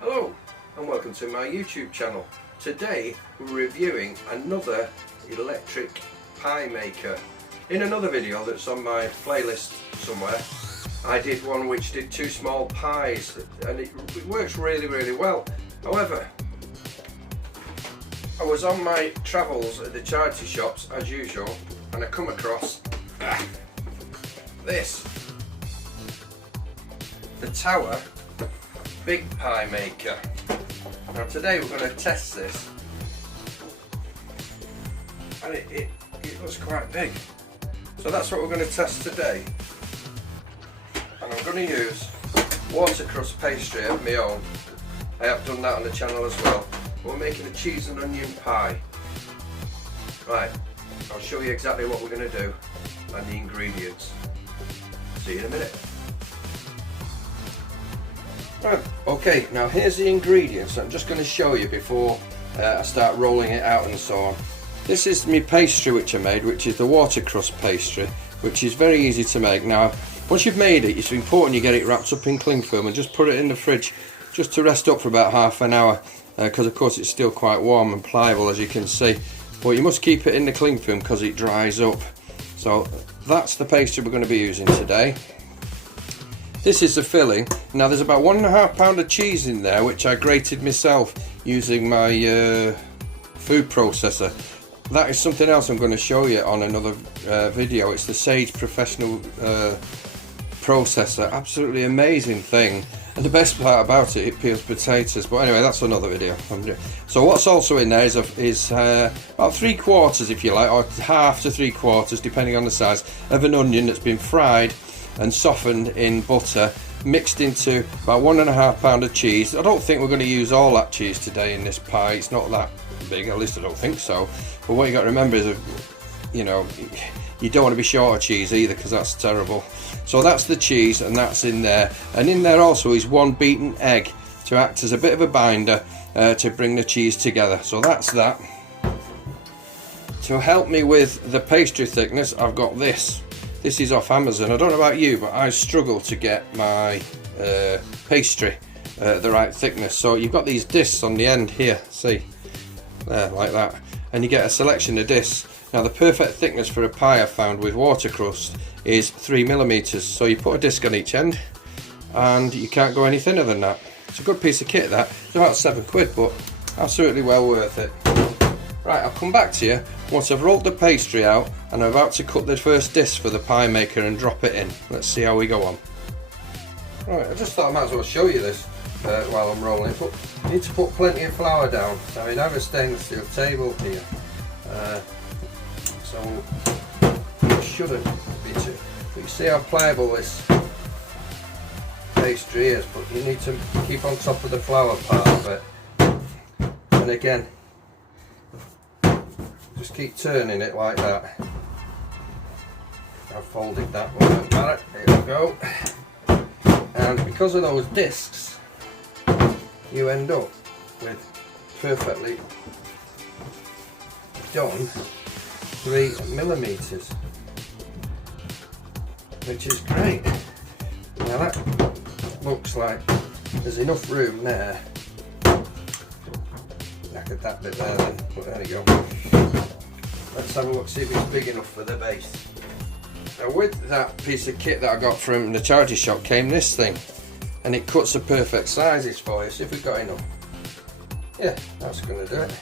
Hello and welcome to my YouTube channel. Today we're reviewing another electric pie maker. In another video that's on my playlist somewhere, I did one which did two small pies and it works really well. However, I was on my travels at the charity shops as usual and I come across this. The Tower Big Pie Maker. Now today we're going to test this, and it looks quite big, so that's what we're going to test today. And I'm going to use watercress pastry of my own. I have done that on the channel as well. We're making a cheese and onion pie. Right, I'll show you exactly what we're going to do and the ingredients. See you in a minute. Right, okay, now here's the ingredients. I'm just going to show you before I start rolling it out and so on. This is my pastry which I made, which is the watercress pastry, which is very easy to make. Now, once you've made it, it's important you get it wrapped up in cling film and just put it in the fridge just to rest up for about half an hour, because of course it's still quite warm and pliable, as you can see. But you must keep it in the cling film because it dries up. So that's the pastry we're going to be using today. This is the filling. Now there's about 1.5 pounds of cheese in there, which I grated myself using my food processor. That is something else I'm going to show you on another video. It's the Sage Professional processor. Absolutely amazing thing. And the best part about it, it peels potatoes. But anyway, that's another video. So what's also in there is about 3/4, if you like, or half to 3/4, depending on the size, of an onion that's been fried and softened in butter, mixed into about 1.5 pounds of cheese. I don't think we're going to use all that cheese today in this pie. It's not that big, at least I don't think so. But what you got to remember is, you know, you don't want to be short of cheese either, because that's terrible. So that's the cheese, and that's in there. And in there also is 1 beaten egg to act as a bit of a binder to bring the cheese together. So that's that. To help me with the pastry thickness, I've got this. This is off Amazon. I don't know about you, but I struggle to get my pastry the right thickness. So you've got these discs on the end here, see, there, like that, and you get a selection of discs. Now the perfect thickness for a pie I've found with watercress is 3mm. So you put a disc on each end, and you can't go any thinner than that. It's a good piece of kit that. It's about £7, but absolutely well worth it. Right, I'll come back to you once I've rolled the pastry out and I'm about to cut the first disc for the pie maker and drop it in. Let's see how we go on. Right, I just thought I might as well show you this while I'm rolling it. But you need to put plenty of flour down. I mean, I have a stainless steel table here, so it shouldn't be too. But you see how pliable this pastry is, but you need to keep on top of the flour part of it. And again, just keep turning it like that. I've folded that one, don't matter. Here we go. And because of those discs, you end up with perfectly done 3mm, which is great. Now that looks like there's enough room there. Knackered that bit there then, but there we go. Let's have a look, see if it's big enough for the base. Now with that piece of kit that I got from the charity shop came this thing, and it cuts the perfect sizes for you. See if we've got enough. Yeah, that's going to do it.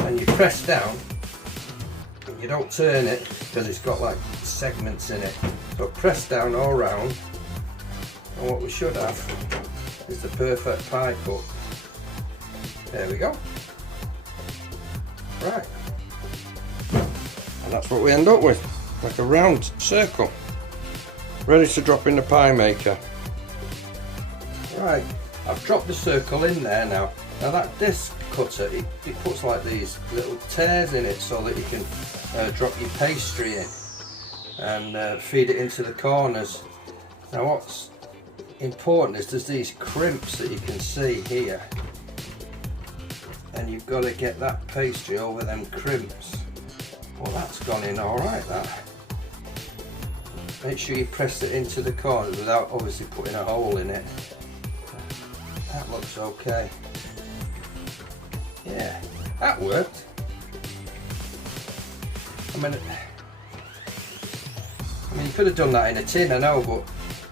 And you press down, and you don't turn it because it's got like segments in it. So press down all round, and what we should have is the perfect pie cut. There we go. Right. And that's what we end up with, like a round circle, ready to drop in the pie maker. Right, I've dropped the circle in there now. Now that disc cutter, it puts like these little tears in it so that you can drop your pastry in and feed it into the corners. Now what's important is there's these crimps that you can see here, and you've got to get that pastry over them crimps. Well, that's gone in alright, that. Make sure you press it into the corners without obviously putting a hole in it. That looks okay. Yeah, that worked. I mean, you could have done that in a tin, I know, but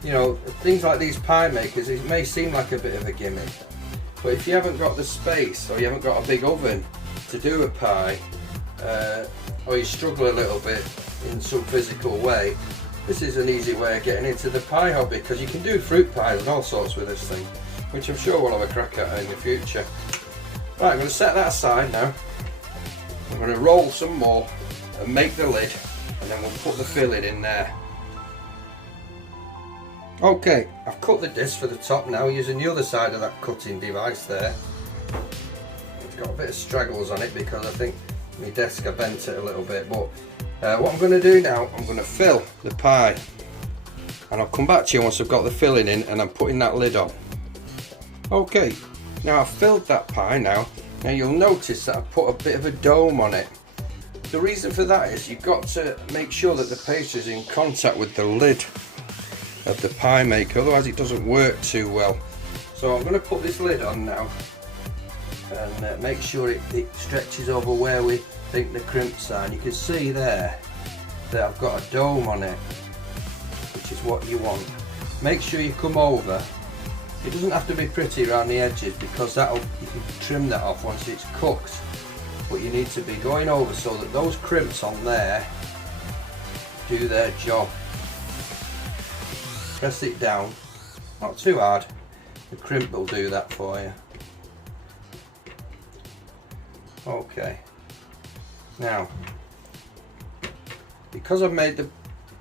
you know, things like these pie makers, it may seem like a bit of a gimmick, but if you haven't got the space or you haven't got a big oven to do a pie, or you struggle a little bit in some physical way, this is an easy way of getting into the pie hobby, because you can do fruit pies and all sorts with this thing, which I'm sure we'll have a crack at in the future. Right, I'm going to set that aside now. I'm going to roll some more and make the lid, and then we'll put the filling in there. Okay, I've cut the disc for the top now using the other side of that cutting device there. It's got a bit of straggles on it because I think my desk I bent it a little bit, but what I'm going to do now, I'm going to fill the pie, and I'll come back to you once I've got the filling in and I'm putting that lid on. Okay, now I've filled that pie now you'll notice that I've put a bit of a dome on it. The reason for that is you've got to make sure that the pastry is in contact with the lid of the pie maker, otherwise it doesn't work too well. So I'm going to put this lid on now and make sure it stretches over where we think the crimps are, and you can see there that I've got a dome on it, which is what you want. Make sure you come over. It doesn't have to be pretty around the edges, because you can trim that off once it's cooked, but you need to be going over so that those crimps on there do their job. Press it down, not too hard, the crimp will do that for you. Okay, now because I've made the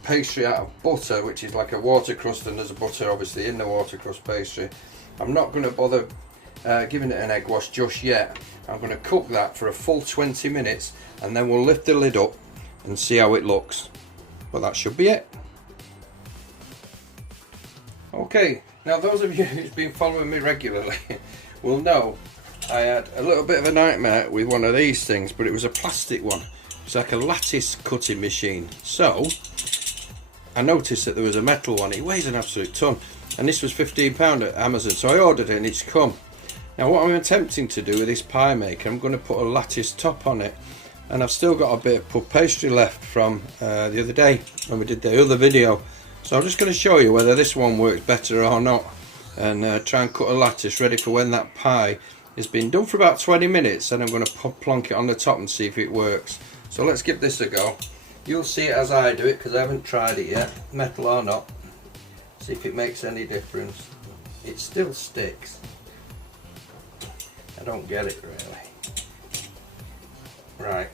pastry out of butter, which is like a water crust, and there's a butter obviously in the water crust pastry, I'm not going to bother giving it an egg wash just yet. I'm going to cook that for a full 20 minutes and then we'll lift the lid up and see how it looks. But that should be it. Okay, now those of you who've been following me regularly will know I had a little bit of a nightmare with one of these things, but it was a plastic one. It's like a lattice cutting machine. So I noticed that there was a metal one. It weighs an absolute ton, and this was £15 at Amazon, so I ordered it and it's come. Now what I'm attempting to do with this pie maker, I'm going to put a lattice top on it, and I've still got a bit of puff pastry left from the other day when we did the other video. So I'm just going to show you whether this one works better or not, and try and cut a lattice ready for when that pie has been done for about 20 minutes, and I'm going to plonk it on the top and see if it works. So let's give this a go. You'll see it as I do it, because I haven't tried it yet, metal or not. See if it makes any difference. It still sticks. I don't get it really. Right.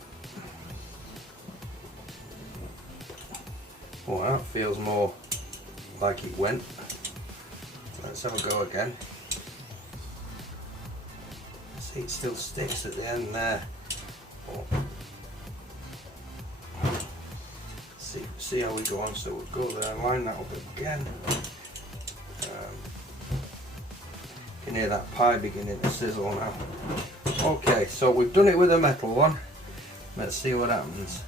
Oh, that feels more like it went. Let's have a go again. See, it still sticks at the end there. Oh. See how we go on, so we'll go there and line that up again. You can hear that pie beginning to sizzle now. Okay, so we've done it with a metal one. Let's see what happens.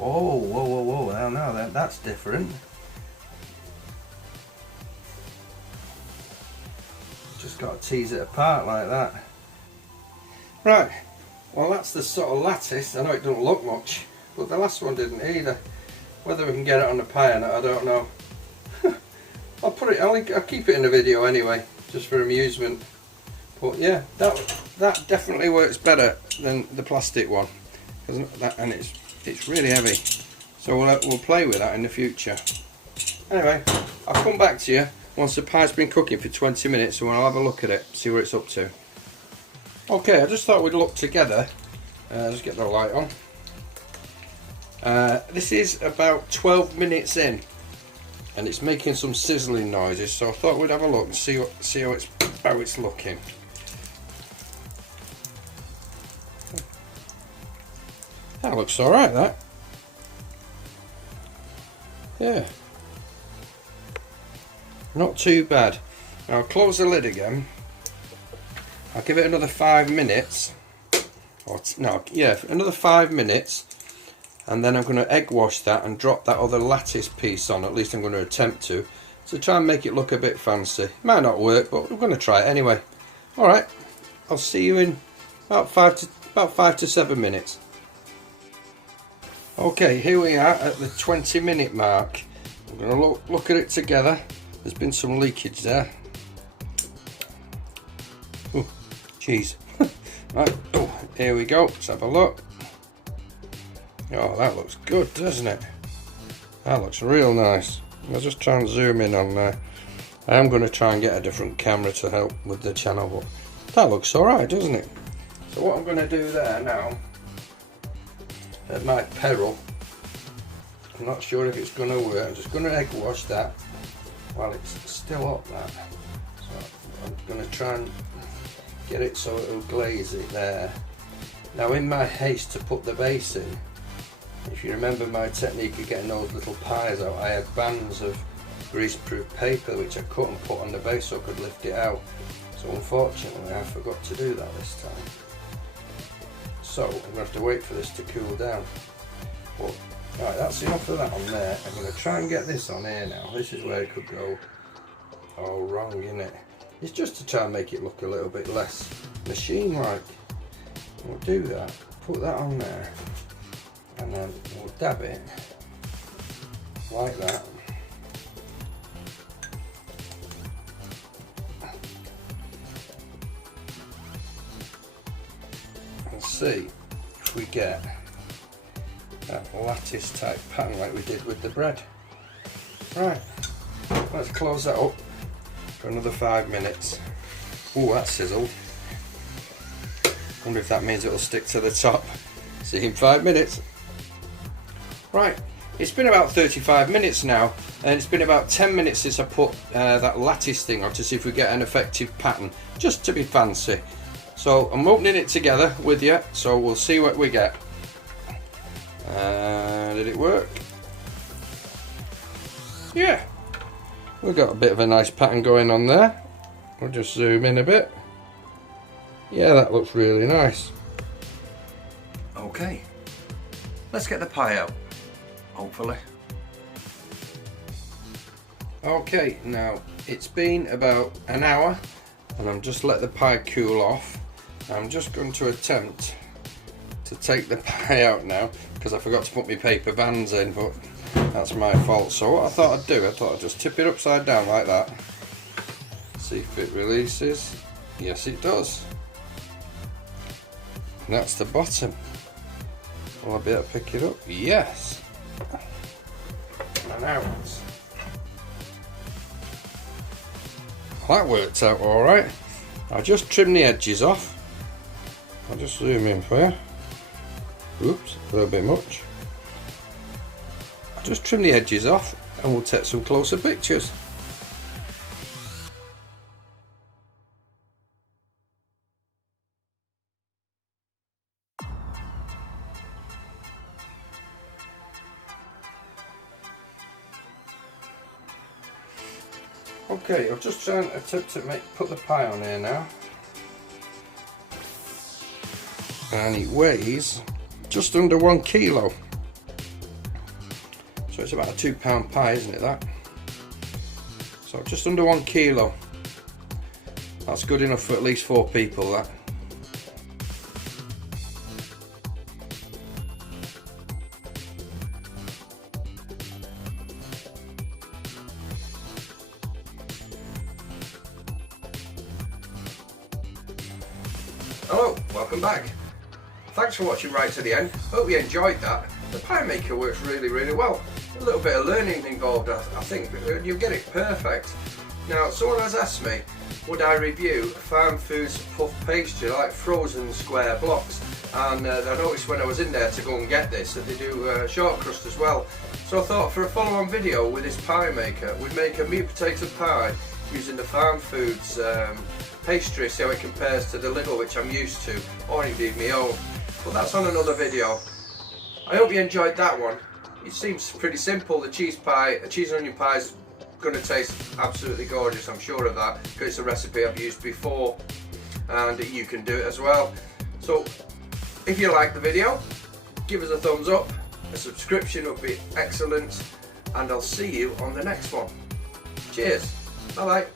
Oh, whoa, whoa, whoa, now that's different. Just got to tease it apart like that. Right, well that's the sort of lattice. I know it doesn't look much, but the last one didn't either. Whether we can get it on the pie or not, I don't know. I'll keep it in the video anyway, just for amusement. But yeah, that definitely works better than the plastic one, and it's really heavy. So we'll play with that in the future. Anyway, I'll come back to you once the pie's been cooking for 20 minutes, and I'll have a look at it, see where it's up to. Okay, I just thought we'd look together. Just get the light on. This is about 12 minutes in, and it's making some sizzling noises, so I thought we'd have a look and see how it's looking. That looks alright, that. Yeah. Not too bad. Now I'll close the lid again. I'll give it another 5 minutes. Another 5 minutes. And then I'm going to egg wash that and drop that other lattice piece on, at least I'm going to attempt to try and make it look a bit fancy. Might not work, but we're going to try it anyway. Alright, I'll see you in about 5 to 7 minutes. Okay, here we are at the 20-minute mark. I'm going to look at it together. There's been some leakage there. Oh, cheese. Right, oh, here we go. Let's have a look. Oh, that looks good, doesn't it? That looks real nice. I'll just try and zoom in on there. I am going to try and get a different camera to help with the channel, but that looks alright, doesn't it? So what I'm going to do there now, at my peril, I'm not sure if it's going to work. I'm just going to egg wash that while it's still up there. So I'm going to try and get it so it'll glaze it there. Now in my haste to put the base in, if you remember my technique of getting those little pies out, I had bands of greaseproof paper which I cut and put on the base so I could lift it out. So unfortunately I forgot to do that this time. So I'm going to have to wait for this to cool down. But, right, that's enough of that on there. I'm going to try and get this on here now. This is where it could go all wrong, isn't it? It's just to try and make it look a little bit less machine-like. We'll do that, put that on there, and then we'll dab it like that. And see if we get that lattice type pattern like we did with the bread. Right, let's close that up for another 5 minutes. Oh, that sizzled. Wonder if that means it'll stick to the top. See you in 5 minutes. Right, it's been about 35 minutes now, and it's been about 10 minutes since I put that lattice thing on to see if we get an effective pattern, just to be fancy. So I'm opening it together with you, so we'll see what we get. Did it work? Yeah, we've got a bit of a nice pattern going on there. We'll just zoom in a bit. Yeah, that looks really nice. Okay, let's get the pie out, hopefully. Okay, now it's been about an hour and I'm just let the pie cool off. I'm just going to attempt to take the pie out now because I forgot to put my paper bands in, but that's my fault. So what I thought I'd do, I thought I'd just tip it upside down like that. See if it releases. Yes, it does. And that's the bottom. Will I be able to pick it up? Yes. And out. That worked out alright. I'll just trim the edges off. I'll just zoom in for you. Oops, a little bit much. I'll just trim the edges off and we'll take some closer pictures. Okay, I'll just try and attempt to put the pie on here now. And it weighs just under 1 kilo. So it's about a £2 pie, isn't it, that? So just under 1 kilo. That's good enough for at least 4 people, that. Hello, welcome back. Thanks for watching right to the end. Hope you enjoyed that. The pie maker works really, really well. A little bit of learning involved, I think, but you'll get it perfect. Now, someone has asked me, would I review Farm Foods puff pastry, like frozen square blocks? And I noticed when I was in there to go and get this that they do short crust as well. So I thought for a follow-on video with this pie maker, we'd make a meat potato pie using the Farm Foods pastry, see how it compares to the little which I'm used to, or indeed my own. But that's on another video. I hope you enjoyed that one. It seems pretty simple. The cheese and onion pie is going to taste absolutely gorgeous, I'm sure of that, because it's a recipe I've used before and you can do it as well. So if you like the video, give us a thumbs up, a subscription would be excellent, and I'll see you on the next one. Cheers, bye bye.